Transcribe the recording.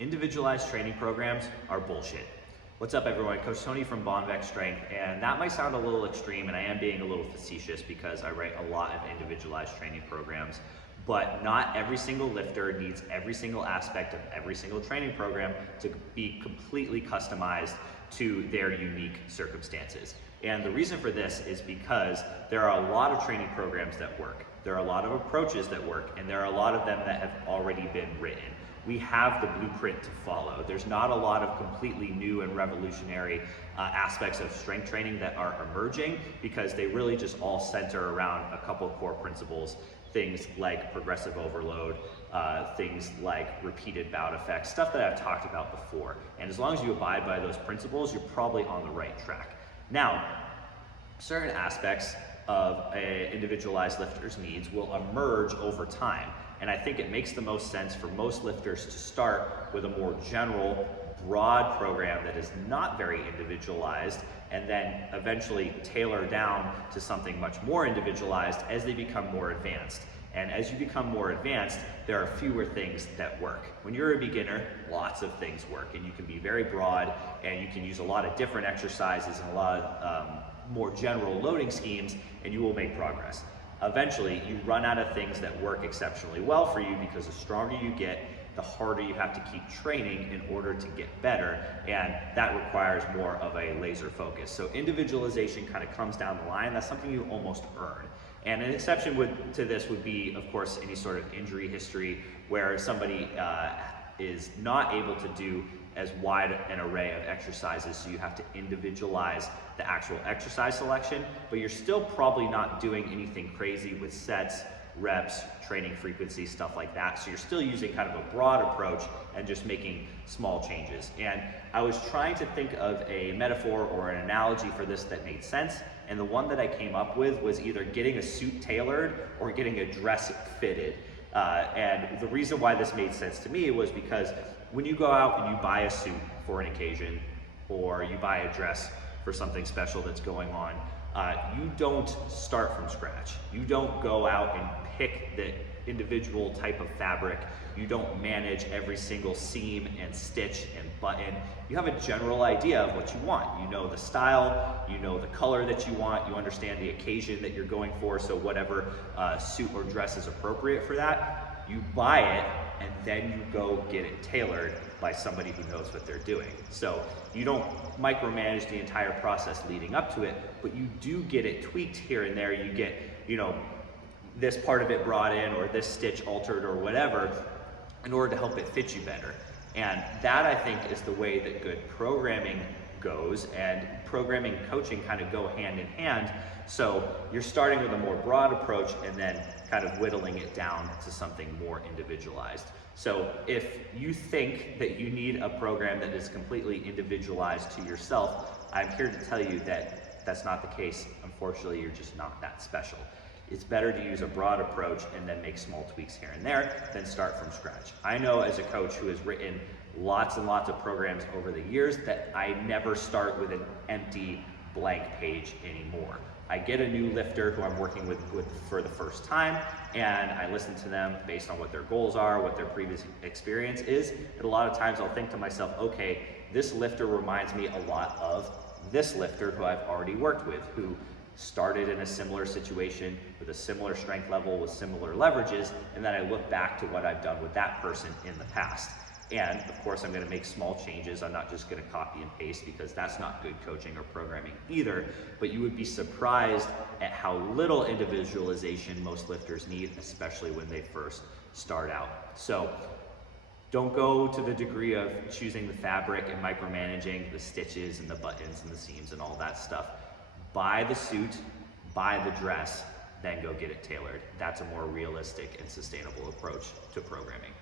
Individualized training programs are bullshit. What's up everyone, Coach Tony from Bonvex Strength, and that might sound a little extreme and I am being a little facetious because I write a lot of individualized training programs, but not every single lifter needs every single aspect of every single training program to be completely customized to their unique circumstances. And the reason for this is because there are a lot of training programs that work, there are a lot of approaches that work, and there are a lot of them that have already been written. We have the blueprint to follow. There's not a lot of completely new and revolutionary aspects of strength training that are emerging because they really just all center around a couple core principles. Things like progressive overload, things like repeated bout effects, stuff that I've talked about before. And as long as you abide by those principles, you're probably on the right track. Now, certain aspects of an individualized lifter's needs will emerge over time. And I think it makes the most sense for most lifters to start with a more general, broad program that is not very individualized, and then eventually tailor down to something much more individualized as they become more advanced. And as you become more advanced, there are fewer things that work. When you're a beginner, lots of things work, and you can be very broad, and you can use a lot of different exercises and a lot of more general loading schemes, and you will make progress. Eventually, you run out of things that work exceptionally well for you because the stronger you get, the harder you have to keep training in order to get better, and that requires more of a laser focus. So individualization kind of comes down the line. That's something you almost earn. And an exception to this would be, of course, any sort of injury history where somebody is not able to do as wide an array of exercises, so you have to individualize the actual exercise selection, but you're still probably not doing anything crazy with sets, reps, training frequency, stuff like that. So you're still using kind of a broad approach and just making small changes. And I was trying to think of a metaphor or an analogy for this that made sense, and the one that I came up with was either getting a suit tailored or getting a dress fitted. And the reason why this made sense to me was because when you go out and you buy a suit for an occasion, or you buy a dress for something special that's going on, you don't start from scratch. You don't go out and pick the individual type of fabric. You don't manage every single seam and stitch and button. You have a general idea of what you want. You know the style, you know the color that you want, you understand the occasion that you're going for, so whatever suit or dress is appropriate for that, you buy it, and then you go get it tailored by somebody who knows what they're doing. So you don't micromanage the entire process leading up to it, but you do get it tweaked here and there. You get, this part of it brought in, or this stitch altered, or whatever, in order to help it fit you better. And that, I think, is the way that good programming goes, and programming and coaching kind of go hand in hand. So you're starting with a more broad approach and then kind of whittling it down to something more individualized. So if you think that you need a program that is completely individualized to yourself, I'm here to tell you that that's not the case. Unfortunately, you're just not that special. It's better to use a broad approach and then make small tweaks here and there than start from scratch. I know as a coach who has written lots and lots of programs over the years that I never start with an empty blank page anymore. I get a new lifter who I'm working with for the first time, and I listen to them based on what their goals are, what their previous experience is. And a lot of times I'll think to myself, okay, this lifter reminds me a lot of this lifter who I've already worked with, who started in a similar situation with a similar strength level with similar leverages, and then I look back to what I've done with that person in the past. And of course, I'm going to make small changes. I'm not just going to copy and paste, because that's not good coaching or programming either. But you would be surprised at how little individualization most lifters need, especially when they first start out. So don't go to the degree of choosing the fabric and micromanaging the stitches and the buttons and the seams and all that stuff. Buy the suit, buy the dress, then go get it tailored. That's a more realistic and sustainable approach to programming.